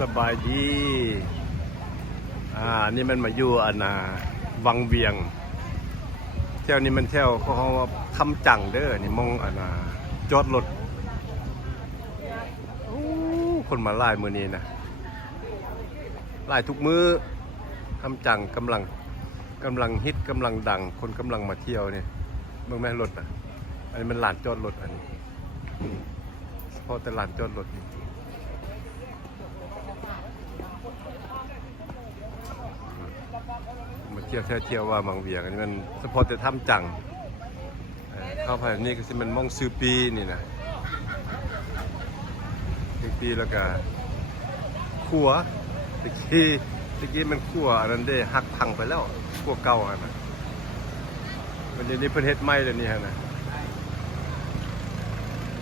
สบายดี นี่มันมาอยู่วังเวียงเที่ยวนี้มันเที่ยวเขาว่าคำจังเด้อนี่มองจอดรถคนมาไล่มือนี้นะไล่ทุกมือคำจังกำลังฮิตกำลังดังคนกำลังมาเที่ยวเนี่ยเมืองแม่รถอันนี้มันลานจอดรถอันนี้เฉพาะแต่ลานจอดรถมาเที่ยวว่ามังเวียงอันนี้มันเฉพาะแต่ถ้ำจังเข้าไปนี่ก็สิมันมองซื้อปีนี่นะซื้อปีแล้วก็ขัวตะกี้มันขัวอันนั้นได้หักพังไปแล้วขัวเก่าอันนั้นวันนี้เพิ่นเฮ็ดใหม่แล้วนี่ฮะนะ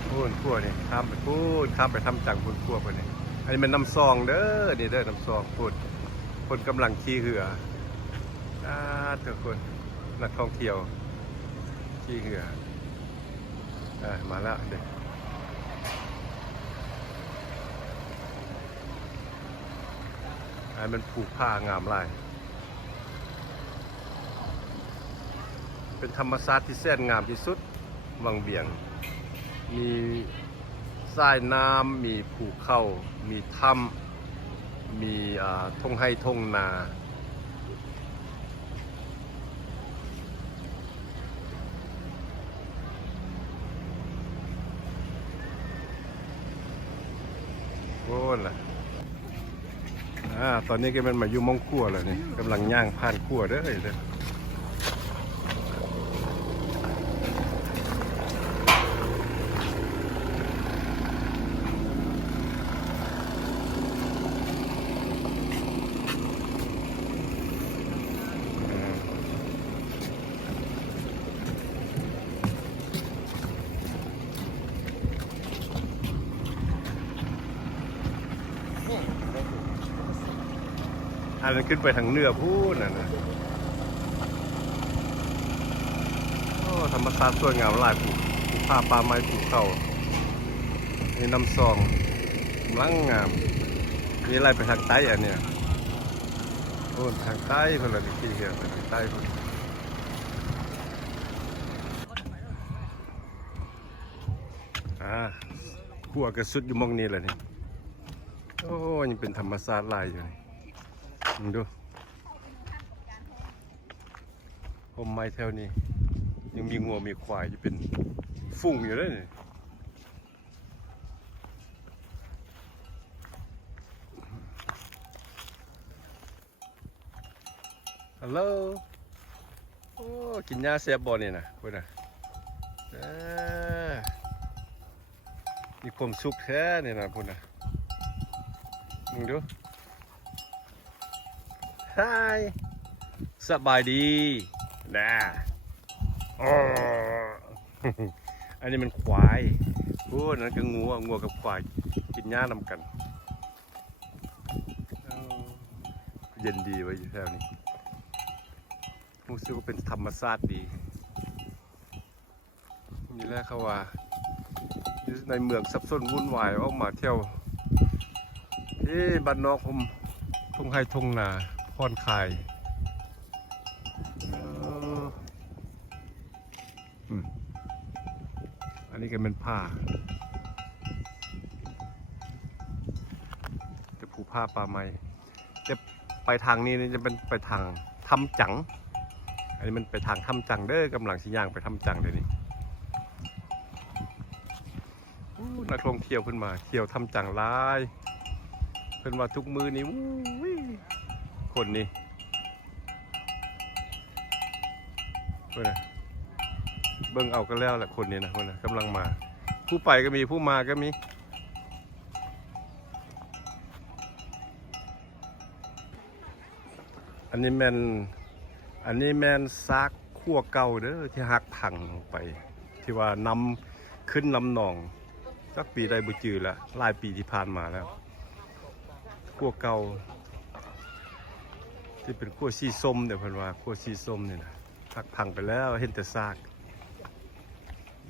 พูนขัวนี่ข้ามไปพูนข้ามไปทำจังพูนขัวไปนี่อันนี้มันน้ำซองเด้อนี่เด้อน้ำซองพูนคนกำลังขี่เรือทุกคนนักท่องเที่ยวขี่เรือมาแล้วเด็กมันผูกผ้างามลายเป็นธรรมชาติที่แสนงามที่สุดวังเวียงมีทรายน้ำมีภูเขามีถ้ำมีทุ่งไร่ทุ่งนาโอ้ล่ะตอนนี้ก็มันมาอยู่มองขั้วเลยนี่กำลังย่างผ่านขั้วเด้ออันนั้นขึ้นไปทางเหนือพูดนะโอ้ธรรมชาติสวยงามหลายภูผ้าป่าไม้ภูเขามีน้ำซองลังงามมีอะไรไปทางใต้อันเนี้ยโอ้ทางใต้คนละที่เหี่ยวไปทางใต้คนขัวกระสุดอยู่มองนี้เลยนี่โอ้ยังเป็นธรรมชาติหลายอยู่นี่ดูผมไม้แถวนี้ยังมีงัวมีควายจะเป็นฝุ่งอยู่เลยฮัลโหลโอ้กินหญ้าแซ่บบอลนี่นะคุณนะมีความสุขแท้เนี่ยนะคุณนะมึงดูฮายสบายดีนะอันนี้มันควายโอ้นั่นก็งัวกับควายกินหญ้านำกันเย็นดีไว้อยู่แถวนี้รู้สึกว่าเป็นธรรมชาติดีนี่แหละเขาว่าในเมืองสับสนวุ่นวายออกมาเที่ยวบ้านนอกผมทุ่งไร่ทุ่งนาผ่อนคลายอันนี้ก็เป็นผ้าจะผูกผ้าปลาไม้จะไปทางนี้จะเป็นไปทางถ้ำจังอันนี้มันไปทางถ้ำจังเด้อกำลังสิย่างไปถ้ำจังเดี๋ยวนี้นักท่องเที่ยวขึ้นมาเที่ยวถ้ำจังหลายเพิ่นว่าทุกมือนี่คนนี้เบิ่งเอาก็แล้วแหละคนนี้นะคนกำลังมาผู้ไปก็มีผู้มาก็มีอันนี้แมนซากขั้วเก่าเด้อที่หักพังไปที่ว่านำขึ้นลำหนองสักปีได้บุจือแล้วหลายปีที่ผ่านมาแล้วขั้วเก่าที่เป็นขั้วสีส้มเดี๋ยวเพิ่นว่าขั้วสีส้มนี่นะหักพังไปแล้วเห็นแต่ซาก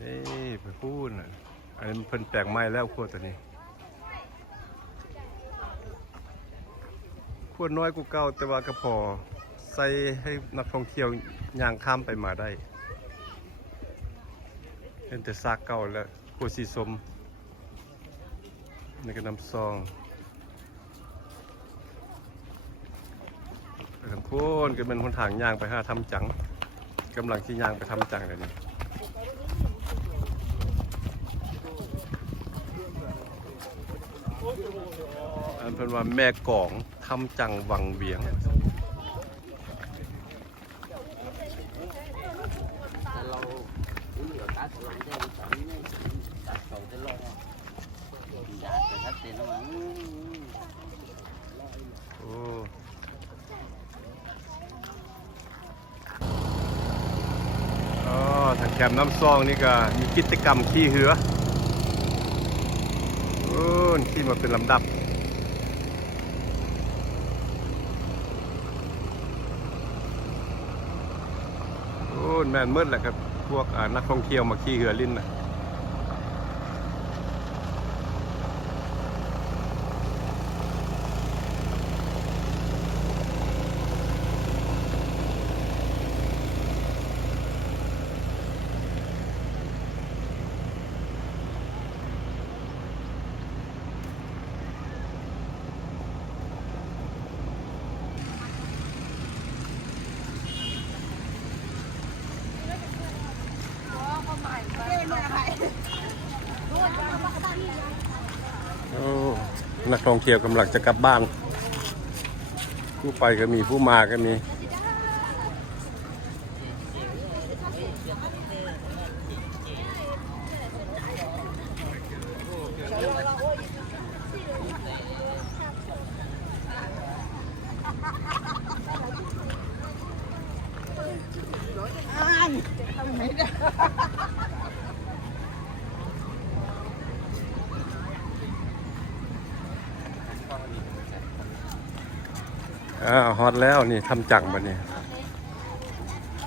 นี่ไปพูดอันนี้เพิ่นแปลงไม้แล้วขั้วตัวนี้ ควรน้อยกูเก่าแต่ว่าก็พอใส่ให้นักท่องเที่ยวย่างข้ามไปมาได้เห็นแต่ซากเก่าแล้วขวดสีส้มนี่ก็น้ำซองทั้งคนก็เป็นหนทางย่างไปหาทำจังกำลังที่ย่างไปทำจังเลยนี่อันเป็นว่าแม่กองทำจังวังเวียงโอ้ทางแคมป์น้ำซองนี่ก็มีกิจกรรมขี่เรือขี่มาเป็นลำดับแม่นมืดแหละครับพวกนักท่องเที่ยวมาขี่เรือลิ้นนะนักท่องเที่ยวกำลังจะกลับบ้านผู้ไปก็มีผู้มาก็มีฮอตแล้วนี่ทำจังบัดนี้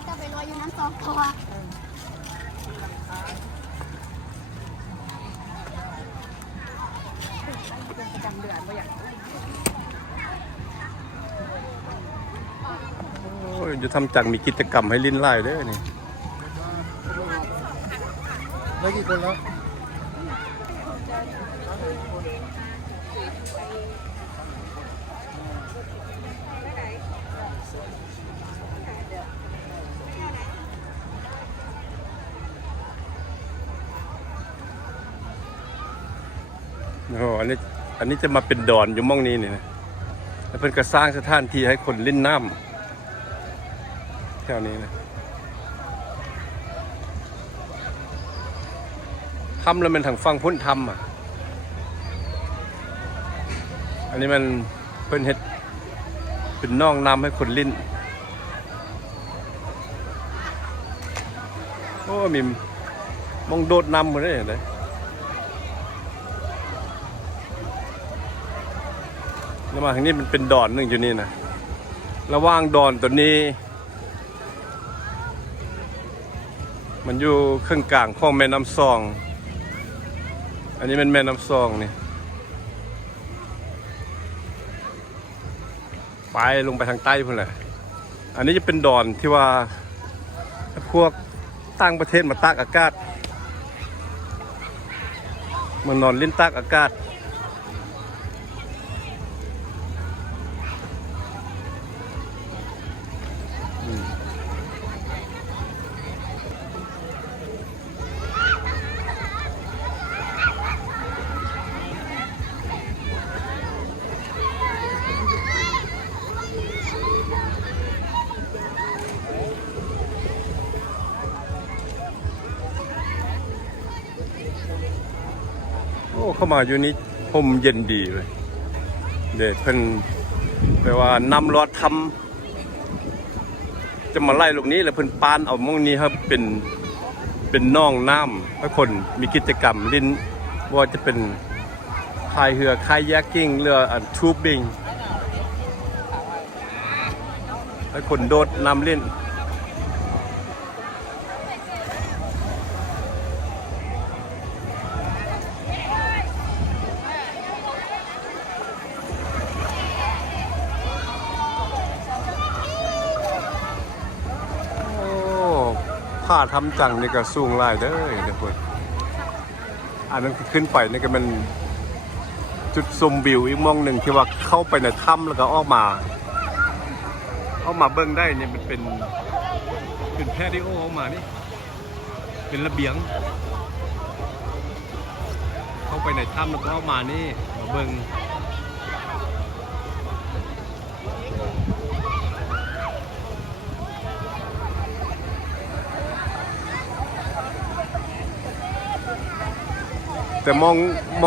จะไปลอยอยู่น้ำซองตัวประจำเดือนบ่อยากจะทำจังมีกิจกรรมให้ลิ้นไล่เด้อนี่ได้กี่คนแล้วอันนี้จะมาเป็นดอนอยู่ม่องนี้นี่นะแล้วเป็นกระสร้างสถานที่ให้คนเล่นน้ำแถวนี้นะทำแล้วมันทางฟังพ้นทำอันนี้มันเป็นเห็ดเป็นน่องน้ำให้คนลิ้นโอ้มีมองโดดน้ำหมดเลยเห็นไหมแล้วมาทางนี้มันเป็นดอนหนึ่งอยู่นี่นะระหว่างดอนตัวนี้มันอยู่ครึ่งกลางของแม่น้ำซองอันนี้เป็นแม่น้ำซองนี่ไปลงไปทางใต้พุ่นแหละอันนี้จะเป็นดอนที่ว่าพวกต่างประเทศมาตากอากาศมันนอนลิ้นตากอากาศเข้ามาอยู่นี้ห่มเย็นดีเลยเด็กเพิ่นแปลว่านำรถทำจะมาไล่ลูกนี้แล้วเพิ่นปานเอามองนี้ครับเป็นน่องน้ำให้คนมีกิจกรรมลิ้นว่าจะเป็นพายเรือคายแยกกิ้งเรือทูบบิงให้คนโดดน้ำเล่น ผ้าทำจังนี่ก็สูงหลายเด้อทุกคนอันนั้นขึ้นไปนี่ก็มันจุดชมวิวอีกมองหนึ่งที่ว่าเข้าไปในถ้ำแล้วก็ออกมาเบิ่งได้เนี่ยมันเป็นแพทิโอออกมานี่เป็นระเบียงเข้าไปในถ้ำแล้วก็ออกมานี่มาเบิ่งแต่ม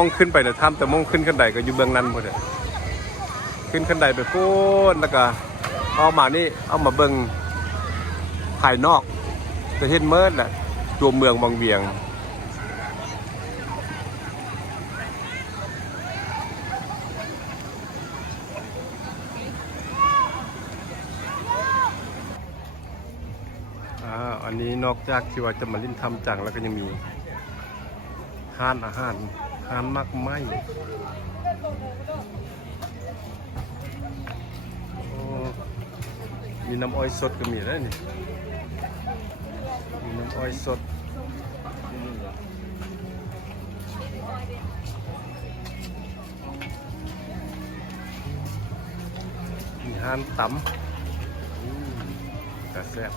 องขึ้นไปในถ้ำแต่มองขึ้นขั้นใดก็อยู่เบื้องนั้นหมดเลยขึ้นขั้นใดไปโค่นแล้วก็เอามานี่เอามาเบิ่งภายนอกจะเห็นเมิดแหละตัวเมืองบางเวียงอันนี้นอกจากที่ว่าจะมาลิ้นทำจังแล้วก็ยังมีห้านอาหารห้านมักไม้มีน้ำอ้อยสดก็มีได้นี่มีน้ำอ้อยสดมีห้านตำแต่แซ่บ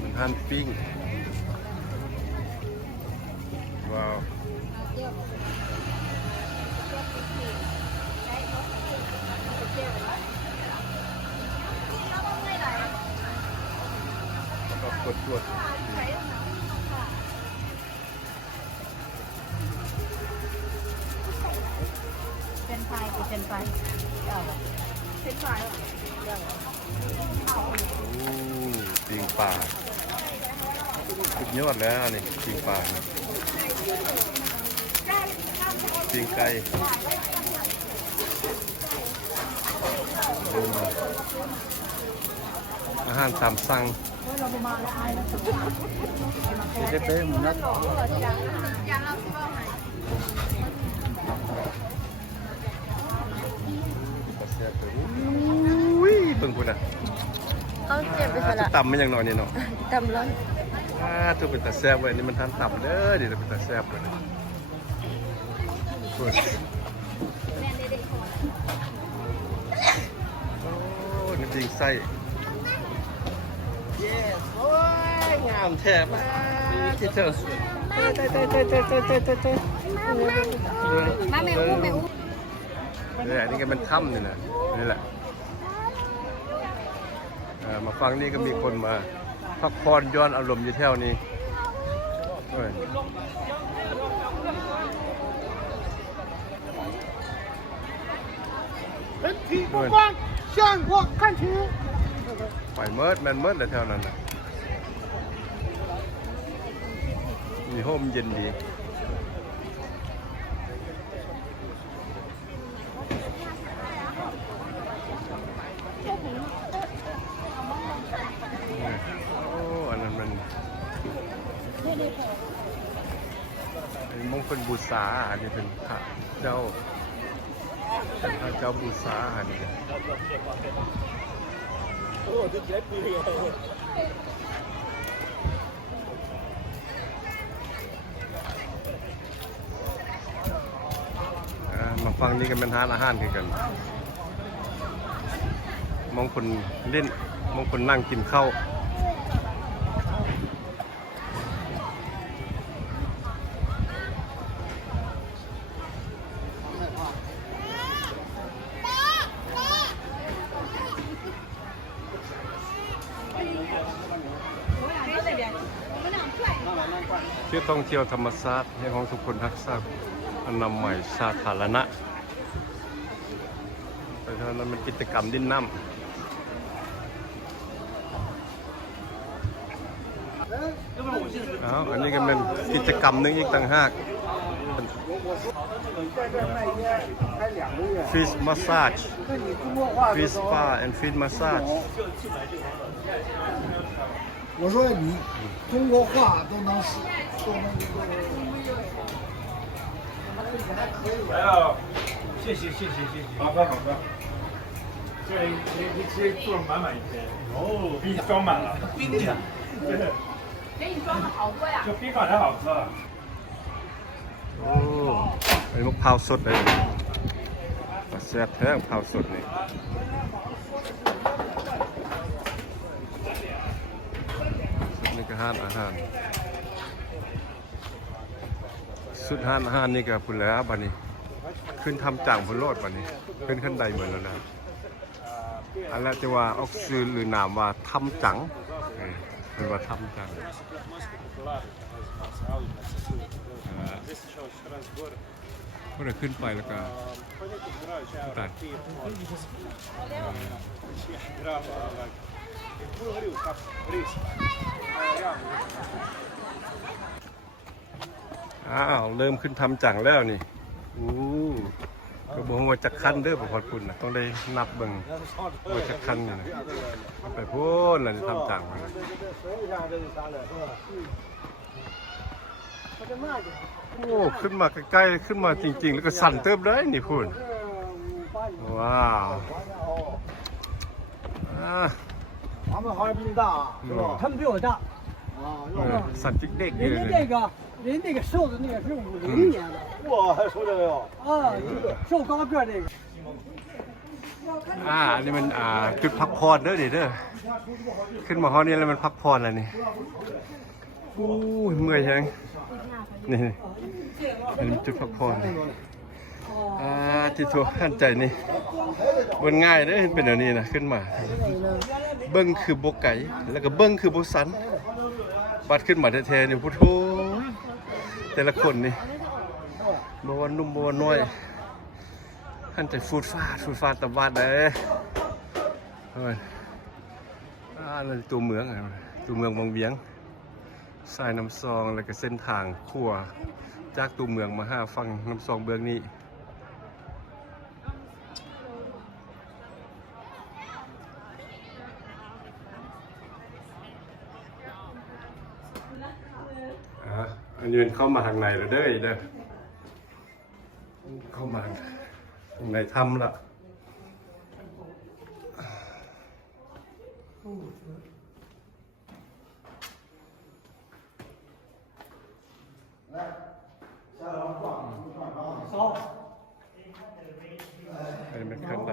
มีห้านปิ้งว้าวกดเป็นไฟเป็นไฟเป็นไฟปิงป่าสุดยอดแล้วนี่ปิงป่าปิงไก่อาหารตามสั่งเด็ดๆหมดนะอุ้ยเบิ่งคุณอ่ะเขาเจ็บไปซะละ ต่ำไม่ยังนอนนี่เนาะ ตำร้อนตัวเป็นตาแซ่บเว้ยนี่มันทานต่ำเด้อเดี๋ยวเป็นตาแซ่บเลยโอ้นี่จริงไส้โอ้ยงามแท้มากที่เธอมาแม่อู้นี่แหละนี่ก็เป็นถ้ำนี่แหละนี่แหละมาฟังนี่ก็มีคนมาพักผ่อนย้อนอารมณ์อยู่แถวนี้人体不光向我看齐。ไปเมิดแมนเมิดเลยแถวนั้นนะมีโฮมเย็นดีโอ้อันนั้นมันมงคลบูชาอันนี้เป็นพระเจ้าเป็นพระเจ้าบูชาอันนี้มาฟังนี่กันเป็นทานอาหารกันมองคนเล่นมองคนนั่งกินข้าวเที่ยวท่องเที่ยวธรรมชาติให้ของทุกคนทักษะอนามัยสาธารณะเพราะฉะนั้นมันกิจกรรมดิ้นน้ำอันนี้ก็เป็นกิจกรรมนึงอีกต่างหาก Fish massage Fish spa and fish massage 我说你中国话都能说，来了，谢谢。好的。你直接做满满一杯，哦，给你装满了，冰的，对，给你装的好多呀。就冰款才好喝。 โอ้อันนี้มะพร้าวสดเลยแซ่บแท้มะพร้าวสดนี่นี่ก็ห้านอาหารสุดห้านอาหารนี่ก็พุ่นแล้วบัดนี้ขึ้นทำจ่างพุ่นโลดบัดนี้ขึ้นขั้นใดเหมือนแล้วนะอันแรกจะว่าออกซื้อหรือนามว่าทำจังเป็นว่าทำจังก็เลยขึ้นไปแล้วก็ตัดอ้าวเริ่มขึ้นทำจังแล้วนี่ก็บอกว่าจะคันเด้อบ่พอดคุณนะต้องได้นับเบิ่งว่าจะคันนี่นะไปพูดแล้วนี่ทำจังโอ้ขึ้นมาใกล้ๆขึ้นมาจริงๆแล้วก็สั่นเติบเลยนี่พูดว้าว他们好像比你大，是吧？他们比我大。啊， สั่นจิ๊กเด็กเล 人 ย 家那个，人那个瘦的那个是50年的。哇，还说这个哟？啊，瘦高个那个。 อันนี้มันจุดพักผ่อนเด้อเด้อขึ้นมาห้องนี้แล้วมันพักผ่อนอะไรนี่อู้เมื่อยจังนี่อันนี้จุดพักผ่อนที่ทัวขั้นใจนี่บนง่ายเด้อเป็นแบบนี้นะขึ้นมาเบิ้งคือโบไก่แล้วก็เบิ้งคือโบสันบัดขึ้นมาแท้ๆนี่พุทโธแต่ละคนนี่บวนุ่มบวน้อยขั้นใจฟูดฟาดตะวันเลยนั่นตัวเมืองตัวเมืองวังเวียงสายน้ำซองแล้วก็เส้นทางขั้วจากตัวเมืองมาหาฟังน้ำซองเบื้องนี้อันนี้เข้ามาทางในแล้วเด้อเข้ามาทางในถ้ำละอันนี้มันขั้นใด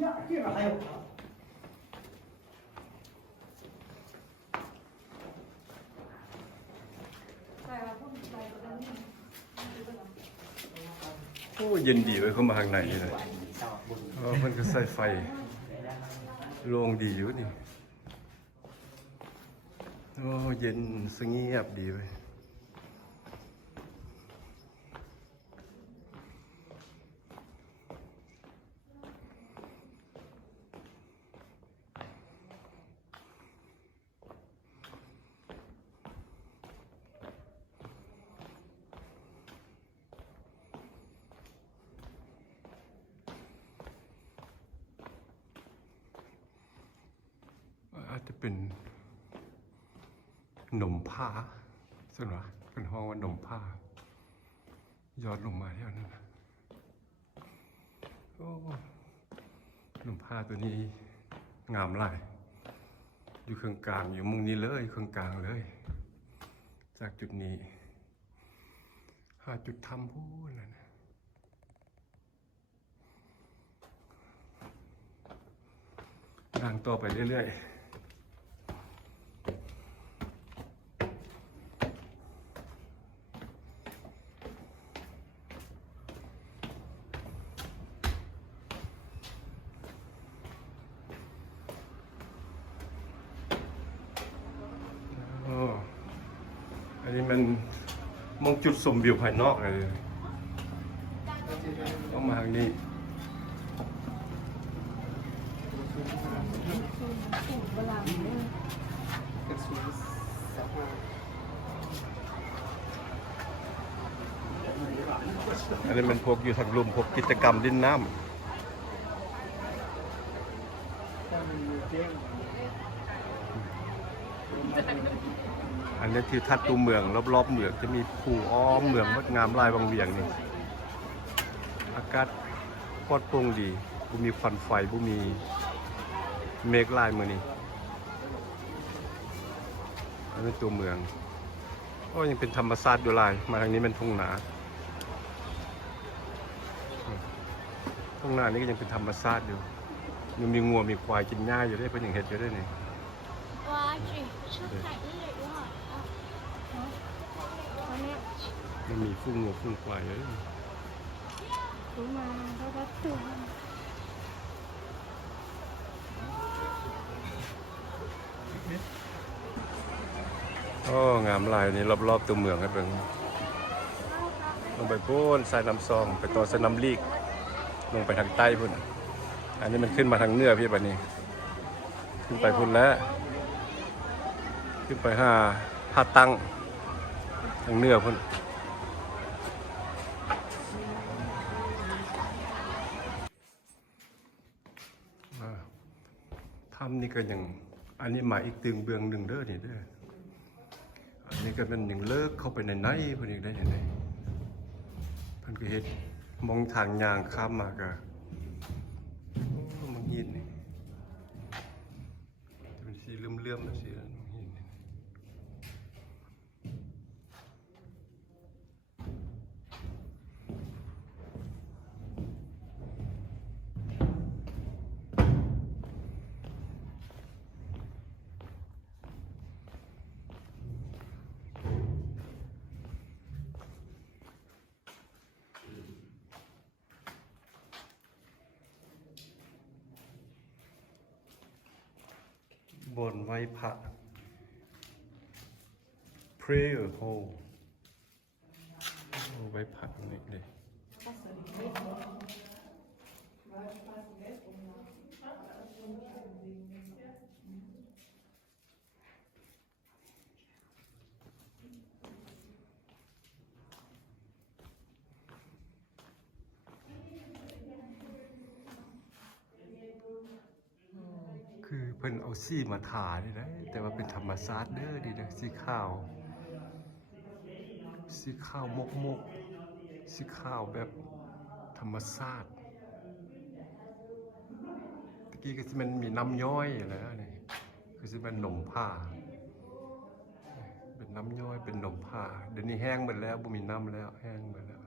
呀，这边还有。 โอ้เย็นดีเลยเข้ามาข้างในเลยมันก็ใส่ไฟโล่งดีอยู่นี่โอ้เย็นสงบดีเลยอาจจะเป็นหนมผ้าสิวะเป็นห้องว่าหนมผ้ายอดลงมาเท่านั้นโอ้หนมผ้าตัวนี้งามหลายอยู่เครื่องกลางอยู่มุมนี้เลยเครื่องกลางเลยจากจุดนี้หาจุดทำพูดนะทางต่อไปเรื่อยๆอันนี้มันมองจุดชมวิวภายนอกเลยต้องมาทางนี้อันนี้มันพวกอยู่ทางลมพวกกิจกรรมดินน้ำ อันนี้ทิวทัศน์ตัวเมืองรอบๆเมืองจะมีภูอ้อมเมืองงดงามลายวังเวียงนี่อากาศปลอดโปร่งดีบุมีควันไฟบุมีเมฆลายมือนี่อันนี้ตัวเมืองก็ยังเป็นธรรมชาติอยู่ลายมาทางนี้เป็นทุ่งนานี่ก็ยังเป็นธรรมชาติอยู่ยังมีงัวมีควายกินหญ้าอยู่ได้เป็นอย่างเห็ดอยู่ได้นี่ว้าจีชุดไก่ที่ใหญ่ด้วยมันมีฟุ้งงัวฟุ้งควายเลยรู้มาแล้วก็ตื่นโอ้งามลายนี่รอบๆตัวเมืองให้เบิ่งลงไปพุ่นสายน้ำซองไปต่อสนามลีกลงไปทางใต้พุ่นอันนี้มันขึ้นมาทางเหนือพี่บัดนี้ขึ้นไปพุ่นแล้วขึ้นไปหาตั้งทางเหนือพุ่นถ้ำนี่ก็ยังอันนี้มาอีกตึงเบืองหนึ่งเด้อนี่เด้ออันนี้ก็เป็นยังเลิกเข้าไปในไหนพุ่นอีกได้ยังไงเพิ่นก็เฮ็ดมองทางยางข้ามมากะมันหินนี่เป็นสีเลื่อมๆนะสีนั้นหินบนไว้พระ prayer hall ไว้พระนี่เลยคือเพิ่นเอาสีมาทานี่นะแต่ว่าเป็นธรรมชาติเด้อดีนะสีขาวมกสีขาวแบบธรรมชาติตะกี้ก็จะมันมีน้ำย้อยแล้วนี่คือจะเป็นหนมผ้าเป็นน้ำย้อยเป็นหนมผ้าเดี๋ยวนี้แห้งหมดแล้วบ่มีน้ำแล้วแห้งหมดแล้ว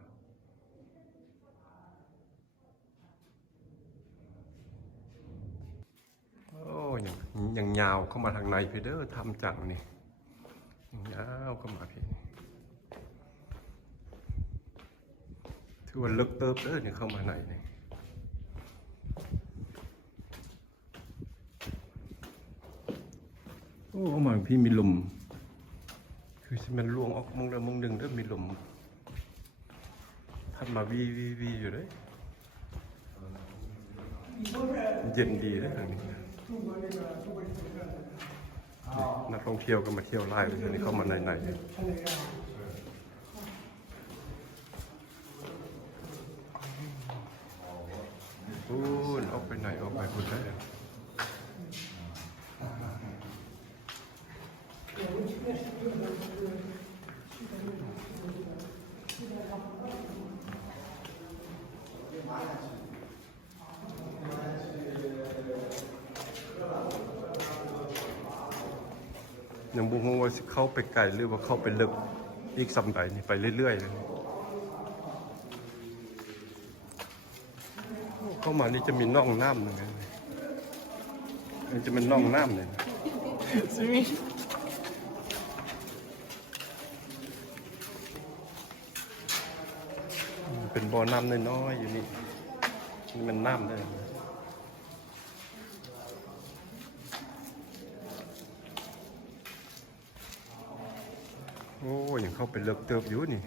โอ้ยังยาวเข้ามาทางในเพเดอร์ทำจังนี่ยาวเข้ามาพี่ถือว่าลึกเติบเด้อเนี่ยเข้ามาในนี่โอ้มาพี่มีลมคือมันล่วงออกมองเดิมมองดึงเด้อมีลมพัดมาวีอยู่เลยเย็นดีเลยทางนี้นักท่องเที่ยวก็มาเที่ยวไล่เลยทีนี้เข้ามาในพูนออกไปไหนออกไปพูนได้ยังบุ้งว่าเข้าไปไกลหรือว่าเข้าไปลึกอีกสำใดนี่ไปเรื่อยๆเลยเข้ามานี่จะมีน่องน้ำหนึ่งมันจะเป็นน่องน้ำเลยเป็นบ่อน้ำน้อยๆอยู่นี่มันน้ำได้โอ้ยังเข้าไปเลิกเติบอยู่นี่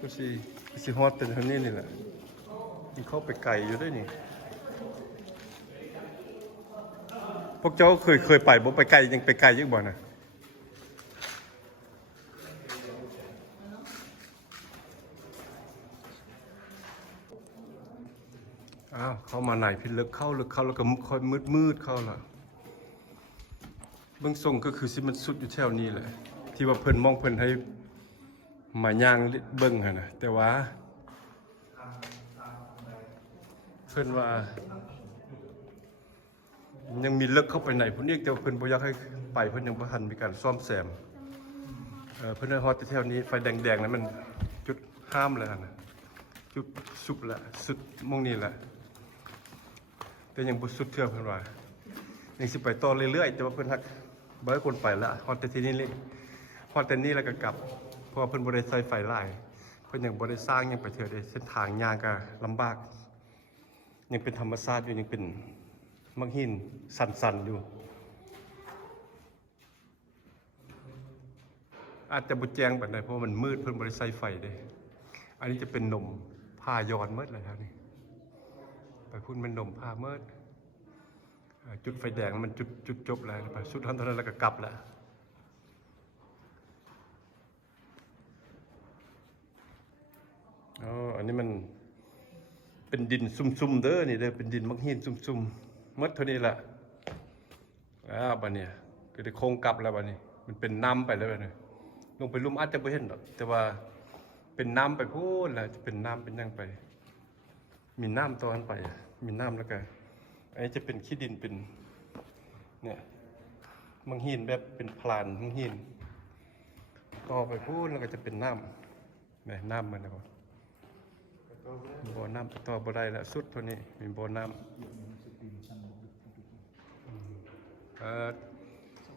ก็สิฮอตเป็นท่านี้นี่แหละยังเข้าไปไกลอยู่ด้วยนี่พวกเจ้าเคยไปบ่ไปไกลยังไปไกลยิ่งบ่นะ อ้าวเข้ามาไหนพี่ลึกเข้าแล้วก็ค่อยมืดเข้าละเบื้องทรงก็คือสิมันสุดอยู่แถวนี้แหละที่ว่าเพิ่นมองเพิ่นให้มาย่างเบิ่งหั่นน่ะแต่ว่าเพิ่นว่ายังมีลึกเข้าไปไหนพุ่นอีกแต่ว่าเพิ่นบ่อยากให้ไปเพิ่นยังบ่ทันมีการซ่อมแซมเพิ่นให้ฮอดแถวนี้ไฟแดงๆนั้นมันจุดห้ามแล้วนะจุดสุดละสุดมองนี้แหละแต่ยังบ่สุดเทื่อเพิ่นว่ายังสิไปต่อเรื่อยๆแต่ว่าเพิ่นฮักบ่ให้คนไปละฮอดแต่ที่นี่เลยฮอดแต่นี้แล้วก็กลับเพราะว่าเพิ่นบ่ได้ใส่ไฟหลายเพิ่นยังบ่ได้สร้างยังไปเทื่อได้เส้นทางย่างก็ลำบากยังเป็นธรรมชาติอยู่ยังเป็นมังหินสั่นๆอยู่อาจจะบุแจงแบบไหนเพราะมันมืดเพิ่นบริใส่ไฟเด้อันนี้จะเป็นนมผ้าย้อนมืดเลยครับนี่ไปพุ่นเป็นนมผ้ามืดจุดไฟแดงมันจุดจบแล้วไปสุดทันเท่านั้นแล้วก็กลับแล้วอ๋ออันนี้มันเป็นดินซุ่มๆเด้อนี่เด้อเป็นดินมักหินซุ่มๆมืดเท่านี้แหละบัดเนี่ยก็ได้โค้งกลับแล้วบัดนี้มันเป็นน้ำไปแล้วบัดนี้ลงไปลุ่มอาจจะไม่เห็นหรอกแต่ว่าเป็นน้ำไปพูดแล้วจะเป็นน้ำเป็นยังไปมีน้ำตอนไปมีน้ำแล้วก็อันนี้จะเป็นขี้ดินเป็นเนี่ยมังหินแบบเป็นพลานมังหินต่อไปพูดแล้วก็จะเป็นน้ำเนี่ยน้ำมันนะครับบ่อน้ำต่อบ่ได้แล้วสุดเท่านี้มีบ่อน้ำ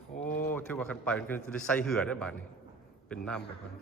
โอ้เที่ยวว่ากันไปมันก็จะได้ใส่เหือได้บาดนี้เป็นน้ำไปคน